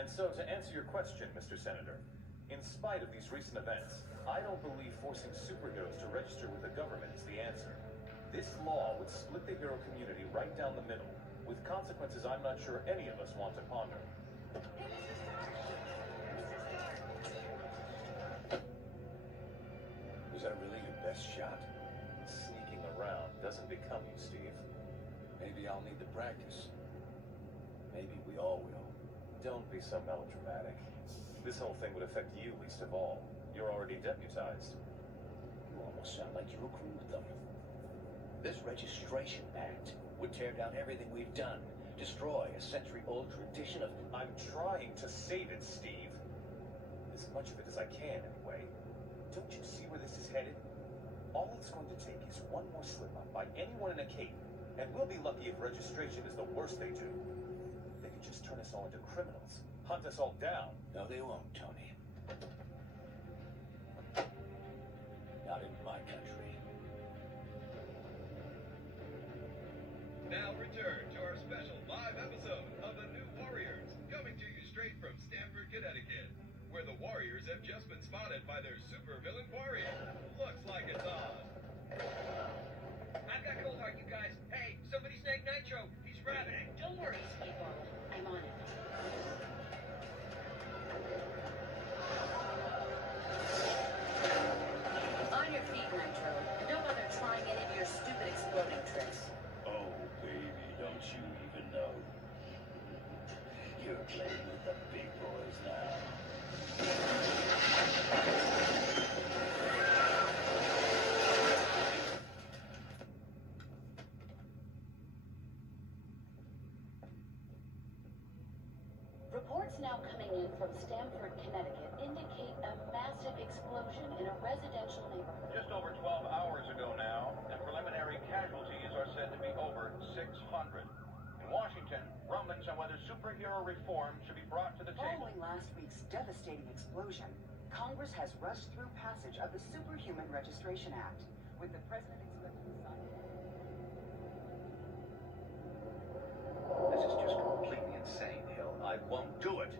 And so, to answer your question, Mr. Senator, in spite of these recent events, I don't believe forcing superheroes to register with the government is the answer. This law would split the hero community right down the middle, with consequences I'm not sure any of us want to ponder. Was that really your best shot? Sneaking around doesn't become you, Steve. Maybe I'll need to practice. Maybe we all will. Don't be so melodramatic. This whole thing would affect you least of all. You're already deputized. You almost sound like you agree with them. This Registration Act would tear down everything we've done, destroy a century-old tradition of... I'm trying to save it, Steve. As much of it as I can, anyway. Don't you see where this is headed? All it's going to take is one more slip-up by anyone in a cape, and we'll be lucky if registration is the worst they do. They could just turn us all into criminals, hunt us all down. No, they won't, Tony. Not in my country. Now return to our special live episode of The New Warriors, coming to you straight from Stamford, Connecticut, where the Warriors have just been spotted by their supervillain warrior. Looks like it's on. I've got Coldheart, you guys. Hey, somebody snag Nitro. He's rabbiting. Don't worry, Speedball. I'm on it. On your feet, Nitro. And don't bother trying any of your stupid exploding tricks. Oh, baby, don't you even know? You're playing with the big boys now. Reports now coming in from Stamford, Connecticut indicate a massive explosion in a residential neighborhood. Just over 12 hours ago now, and preliminary casualties are said to be over 600. In Washington, rumblings on whether superhero reform should be brought to the table. Following last week's devastating explosion, Congress has rushed through passage of the Superhuman Registration Act, with the president expected to sign it. This is just completely insane, Hill. I won't do it.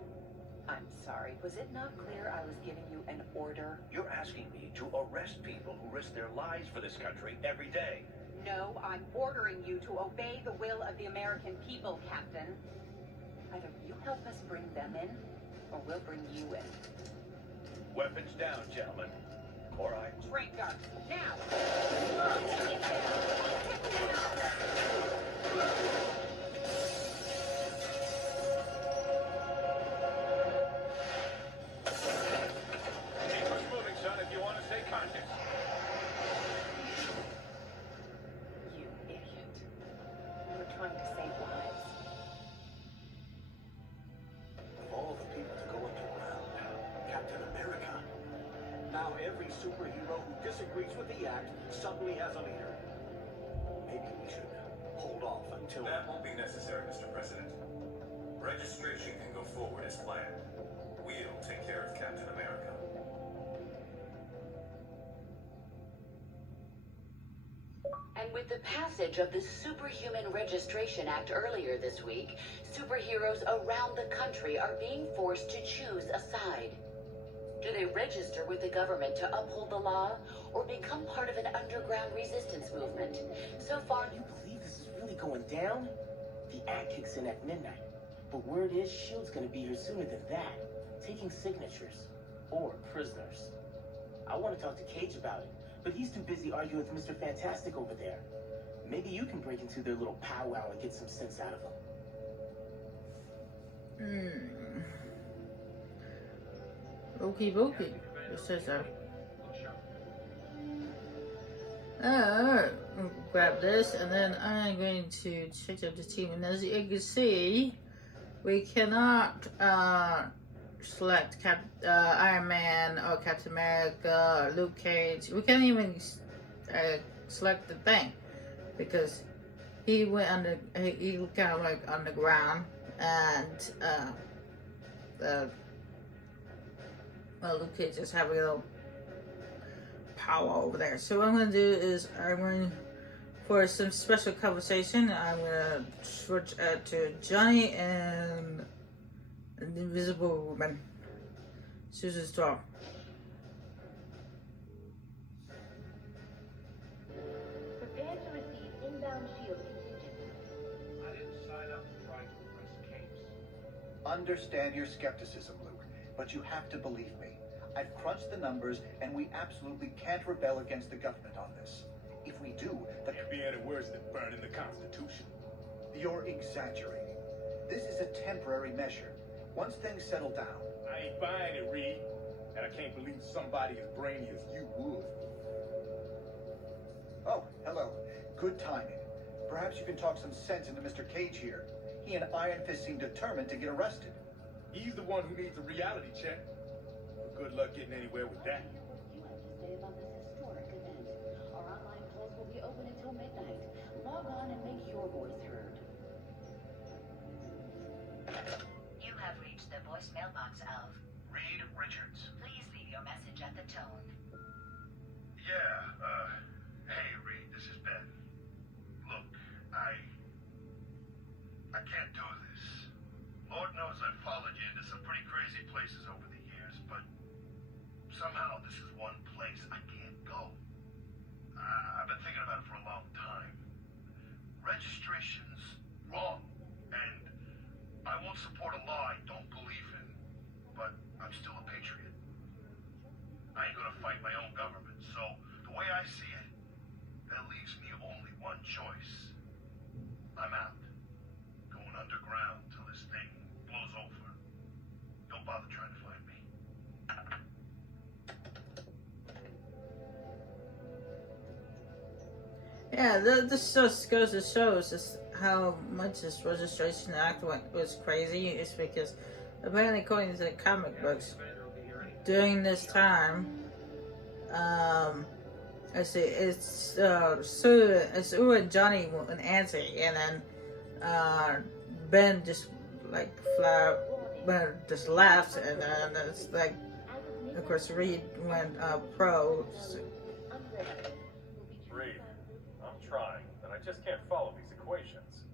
I'm sorry, was it not clear I was giving you an order? You're asking me to arrest people who risk their lives for this country every day. No, I'm ordering you to obey the will of the American people, Captain. Either you help us bring them in, or we'll bring you in. Weapons down, gentlemen. Or I... Train guard, now! Get down! Get down! Keep us moving, son, if you want to stay conscious. You idiot. We're trying to save lives. Of all the people to go underground, Captain America. Now every superhero who disagrees with the act suddenly has a leader. Maybe we should hold off until... That won't be necessary, Mr. President. Registration can go forward as planned. We'll take care of Captain America. And with the passage of the Superhuman Registration Act earlier this week, superheroes around the country are being forced to choose a side. Do they register with the government to uphold the law, or become part of an underground resistance movement? So far, You believe this is really going down? The act kicks in at midnight. But word is S.H.I.E.L.D's gonna be here sooner than that, taking signatures. Or prisoners. I want to talk to Cage about it, but he's too busy arguing with Mr. Fantastic over there. Maybe you can break into their little powwow and get some sense out of them. Okie dokie. It says so. Alright, grab this and then I'm going to check out the team. And as you can see, we cannot select Iron Man or Captain America or Luke Cage. We can't even select the thing because he went under. He kind of like underground, and Luke Cage just have a little power over there. So what I'm going to do is I'm going for some special conversation. I'm going to switch to Johnny and an invisible woman. Susan Storm. Prepare to receive inbound shield contingent. I didn't sign up to try to press capes. Understand your skepticism, Luke, but you have to believe me. I've crunched the numbers, and we absolutely can't rebel against the government on this. If we do, the... Can't be any worse than burning the Constitution. You're exaggerating. This is a temporary measure. Once things settle down... I ain't buying it, Reed. And I can't believe somebody as brainy as you would. Oh, hello. Good timing. Perhaps you can talk some sense into Mr. Cage here. He and Iron Fist seem determined to get arrested. He's the one who needs a reality check. But good luck getting anywhere with that. You have to say about this historic event. Our online polls will be open until midnight. Log on and make your voice heard. You have reached the voice mailbox of Reed Richards. Please leave your message at the tone. Yeah, hey Reed, this is Ben. Look, I can't do this. Lord knows I've followed you into some pretty crazy places over the years, but somehow this is one place I can't go. I've been thinking about it for a long time. Registration's wrong, and I won't support a law I don't believe in, but I'm still a patriot. I ain't gonna fight my own government, so the way I see it, that leaves me only one choice. I'm out. Going underground till this thing blows over. Don't bother trying to find me. Yeah, this just goes to show just how much this Registration Act was crazy. It's because apparently, according to the comic books, during this time, let's see, it's Sue and Johnny and Nancy, and then Ben just like just left, and then it's like, of course, Reed went pro. Reed, I'm trying, but I just can't follow these equations.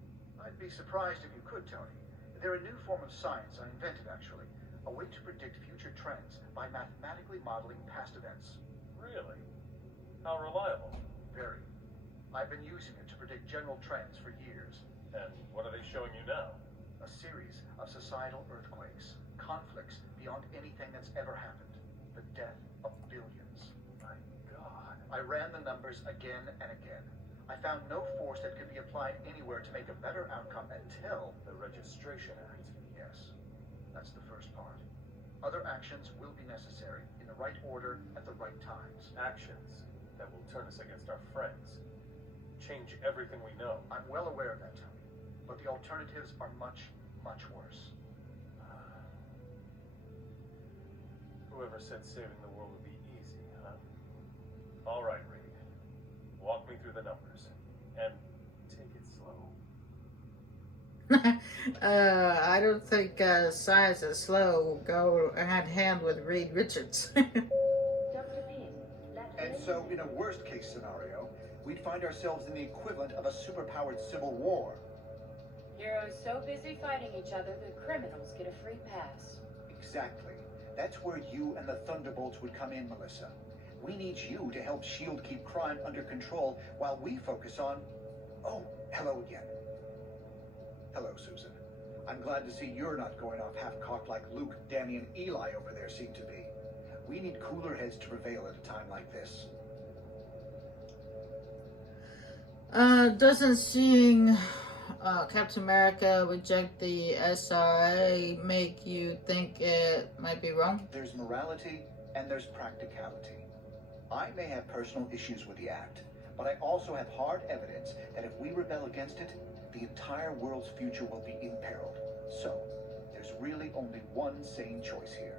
I'd be surprised if you could, Tony. They're a new form of science I invented, actually. A way to predict future trends by mathematically modeling past events. Really? How reliable? Very. I've been using it to predict general trends for years. And what are they showing you now? A series of societal earthquakes. Conflicts beyond anything that's ever happened. The death of billions. My God. I ran the numbers again and again. I found no force that could be applied anywhere to make a better outcome until... The Registration Act. Yes. That's the first part. Other actions will be necessary, in the right order, at the right times. Actions that will turn us against our friends. Change everything we know. I'm well aware of that, Tony. But the alternatives are much, much worse. Whoever said saving the world would be easy, huh? All right, Reed. Walk me through the numbers. And take it slow. I don't think science and slow will go hand in hand with Reed Richards. And so, in a worst-case scenario, we'd find ourselves in the equivalent of a superpowered civil war. Heroes so busy fighting each other, the criminals get a free pass. Exactly. That's where you and the Thunderbolts would come in, Melissa. We need you to help S.H.I.E.L.D. keep crime under control while we focus on... Oh, hello again. Hello, Susan. I'm glad to see you're not going off half-cocked like Luke, Danny, and Eli over there seem to be. We need cooler heads to prevail at a time like this. Doesn't seeing Captain America reject the SRA make you think it might be wrong? There's morality and there's practicality. I may have personal issues with the act, but I also have hard evidence that if we rebel against it, the entire world's future will be imperiled. So, there's really only one sane choice here.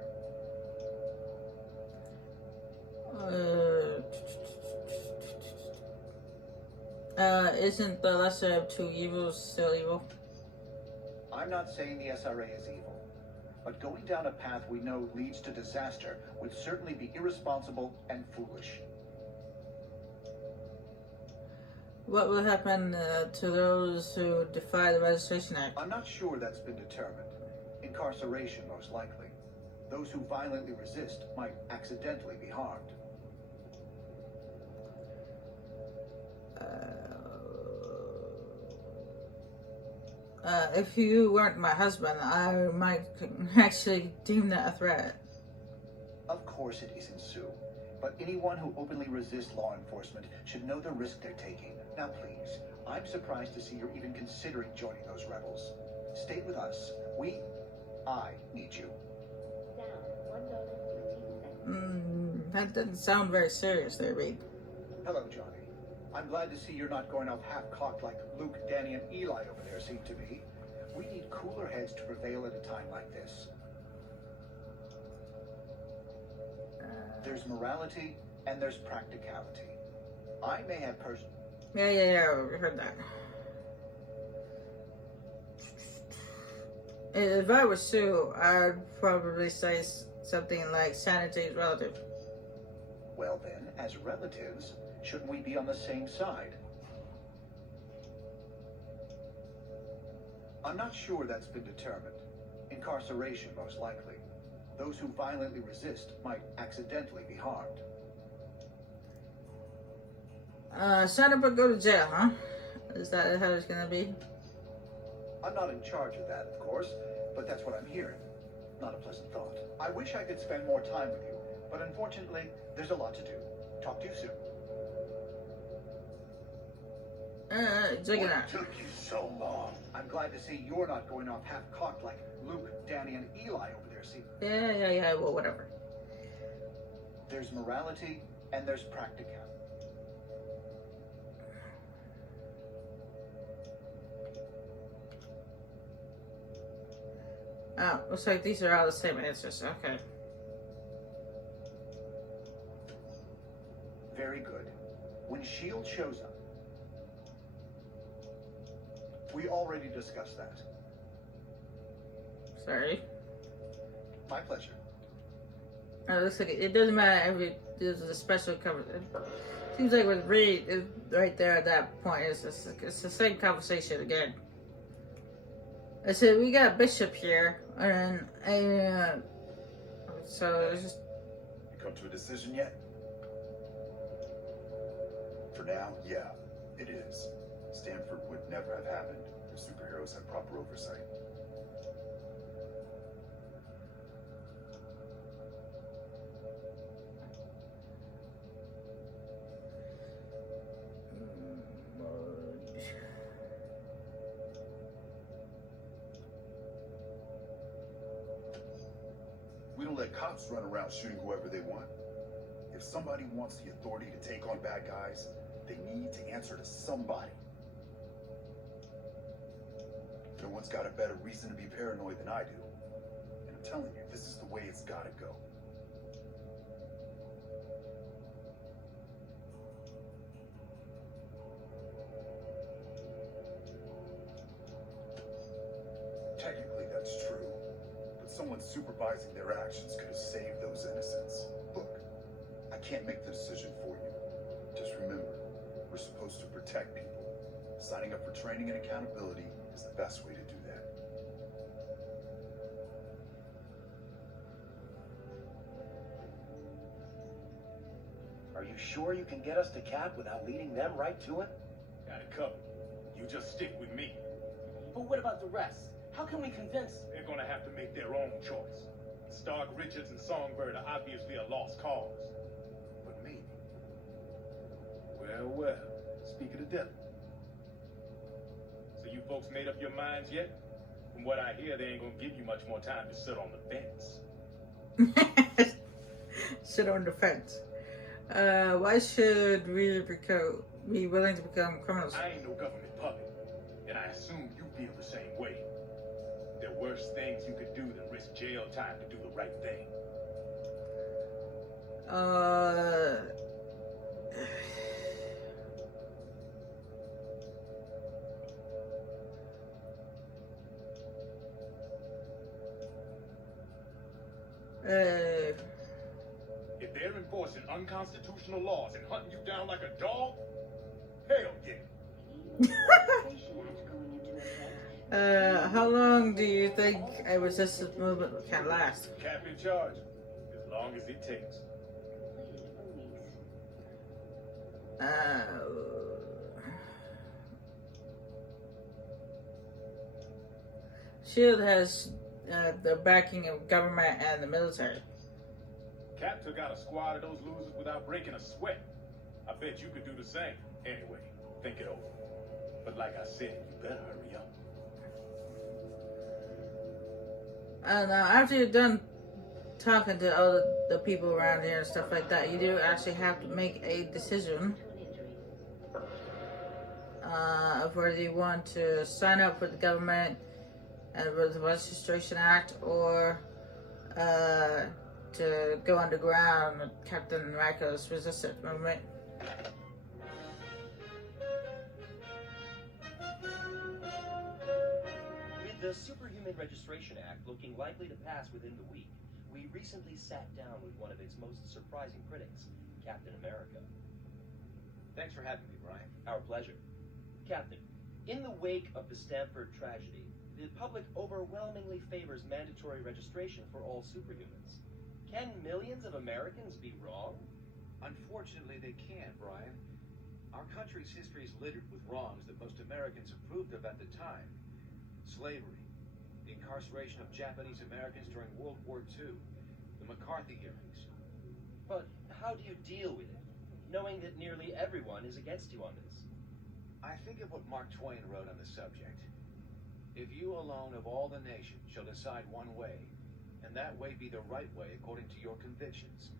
Isn't the lesser of two evils still evil? I'm not saying the SRA is evil, but going down a path we know leads to disaster would certainly be irresponsible and foolish. What will happen to those who defy the Registration Act? I'm not sure that's been determined. In Incarceration, most likely. Those who violently resist might accidentally be harmed. If you weren't my husband, I might actually deem that a threat. Of course it isn't, Sue. But anyone who openly resists law enforcement should know the risk they're taking. Now please, I'm surprised to see you're even considering joining those rebels. Stay with us. I need you. That doesn't sound very serious there, Reed. Hello, Johnny. I'm glad to see you're not going off half-cocked like Luke, Danny, and Eli over there seem to be. We need cooler heads to prevail at a time like this. There's morality and there's practicality. I may have Yeah, I heard that. If I were Sue, I'd probably say something like sanity is relative. Well then, as relatives, shouldn't we be on the same side? I'm not sure that's been determined. Incarceration, most likely. Those who violently resist might accidentally be harmed. Sign up or go to jail, huh? Is that how it's gonna be? I'm not in charge of that, of course, but that's what I'm hearing. Not a pleasant thought. I wish I could spend more time with you, but unfortunately, there's a lot to do. Talk to you soon. Check it out. What took you so long? I'm glad to see you're not going off half-cocked like Luke, Danny, and Eli over there, see? Yeah, well, whatever. There's morality and there's practicality. Oh, looks like these are all the same answers. Okay. Very good. When S.H.I.E.L.D. shows up, we already discussed that. Sorry. My pleasure. It looks like it doesn't matter if there's a special cover. It seems like with Reed, right there at that point, it's the same conversation again. I said, we got Bishop here, and so it's just... You come to a decision yet? For now, yeah, it is. Stanford would never have happened if superheroes had proper oversight. We don't let cops run around shooting whoever they want. If somebody wants the authority to take on bad guys, they need to answer to somebody. No one's got a better reason to be paranoid than I do. And I'm telling you, this is the way it's gotta go. Technically, that's true. But someone supervising their actions could have saved those innocents. Look, I can't make the decision for you. Just remember, we're supposed to protect people. Signing up for training and accountability is the best way to do that. Are you sure you can get us to Cap without leading them right to it? Got it covered. You just stick with me. But what about the rest? How can we convince... They're gonna have to make their own choice. Stark, Richards, and Songbird are obviously a lost cause. But maybe. Well, speak of the devil. So you folks made up your minds yet? From what I hear, they ain't gonna give you much more time to sit on the fence. Sit on the fence. Why should we be willing to become criminals? I ain't no government puppet, and I assume you feel the same way. There are worse things you could do than risk jail time to do the right thing. If they're enforcing unconstitutional laws and hunting you down like a dog, hell yeah. Legislation Act going into effect How long do you think a resistance movement can last? Cap in charge. As long as it takes. SHIELD has the backing of government and the military. Cap took out a squad of those losers without breaking a sweat. I bet you could do the same. Anyway, think it over. But like I said, you better hurry up. And after you're done talking to all the people around here and stuff like that, you do actually have to make a decision of whether you want to sign up with the government and with the Registration Act, or to go underground with Captain America's resistance movement. With the Superhuman Registration Act looking likely to pass within the week, we recently sat down with one of its most surprising critics, Captain America. Thanks for having me, Brian. Our pleasure. Captain, in the wake of the Stanford tragedy, the public overwhelmingly favors mandatory registration for all superhumans. Can millions of Americans be wrong? Unfortunately, they can, Brian. Our country's history is littered with wrongs that most Americans approved of at the time. Slavery, the incarceration of Japanese Americans during World War II, the McCarthy hearings. But how do you deal with it, knowing that nearly everyone is against you on this? I think of what Mark Twain wrote on the subject. If you alone of all the nation shall decide one way, and that way be the right way according to your convictions,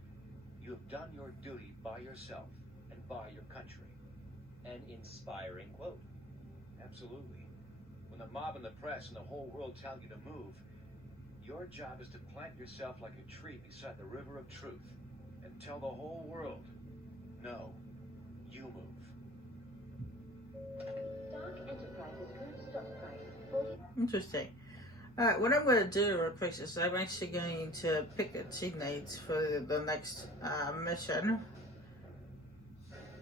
you have done your duty by yourself and by your country. An inspiring quote. Absolutely. When the mob and the press and the whole world tell you to move, your job is to plant yourself like a tree beside the river of truth and tell the whole world, no, you move. Stark Enterprises current stock price 40. Interesting. Alright, what I'm going to do real quick is I'm actually going to pick a teammates for the next mission.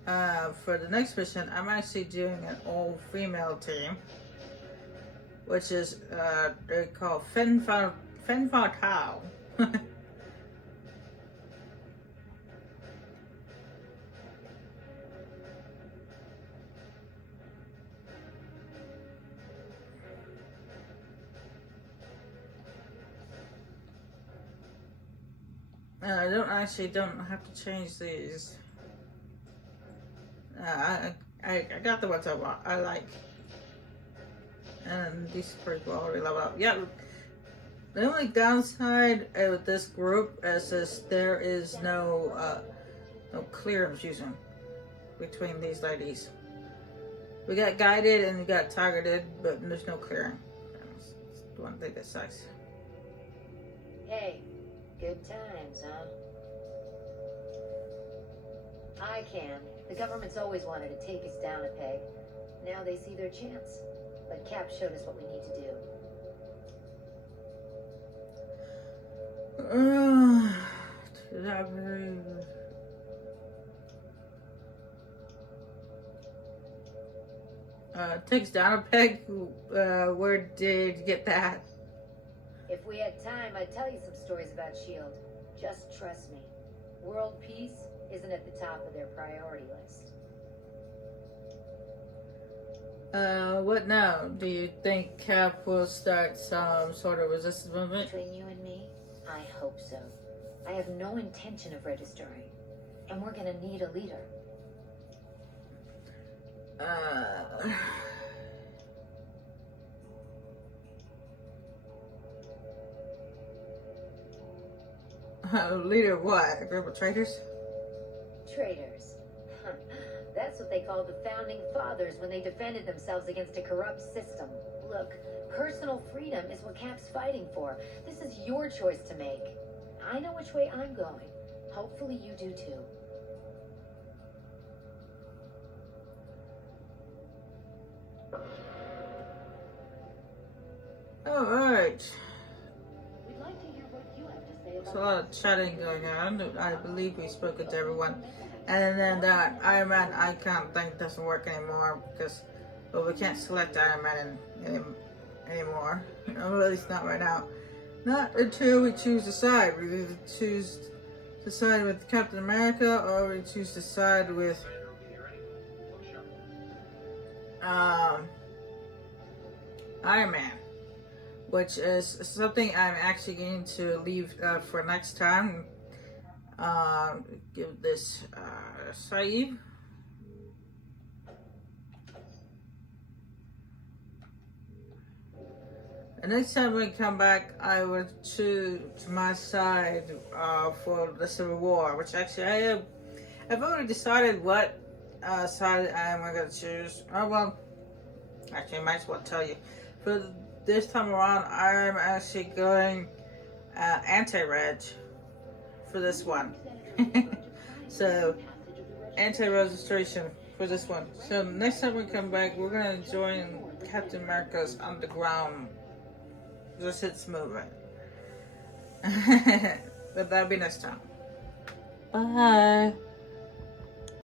For the next mission, I'm actually doing an all-female team, which is, they call Femme Fatale. I don't have to change these. I got the ones I like. And these are pretty cool. Already level up. Yeah. The only downside with this group is there is no clearance using between these ladies. We got guided and we got targeted, but there's no clearing. That's the one thing that sucks. Hey, good times, huh? I can. The government's always wanted to take us down a peg. Now they see their chance. But Cap showed us what we need to do. Takes down a peg. Where did you get that? If we had time, I'd tell you some stories about S.H.I.E.L.D. Just trust me. World peace isn't at the top of their priority list. What now? Do you think Cap will start some sort of resistance movement? Between you and me, I hope so. I have no intention of registering. And we're gonna need a leader. Leader of what? A group of traitors? Traitors. That's what they called the founding fathers when they defended themselves against a corrupt system. Look, personal freedom is what Cap's fighting for. This is your choice to make. I know which way I'm going. Hopefully you do too. Alright. We'd like to hear what you have to say There's about a lot of chatting going on. I believe we've spoken to everyone. And then that Iron Man icon thing doesn't work anymore because, well, we can't select Iron Man anymore. Or at least not right now. Not until we choose a side. We either choose to side with Captain America or we choose to side with Iron Man, which is something I'm actually going to leave for next time. Give this save. The next time we come back, I will choose my side for the Civil War, which actually I've already decided what side I'm going to choose. Oh well, actually I might as well tell you. For this time around, I'm actually going anti-red for this one. So, anti-registration for this one. So next time we come back, we're going to join Captain America's underground resistance movement. But that'll be next time. Bye.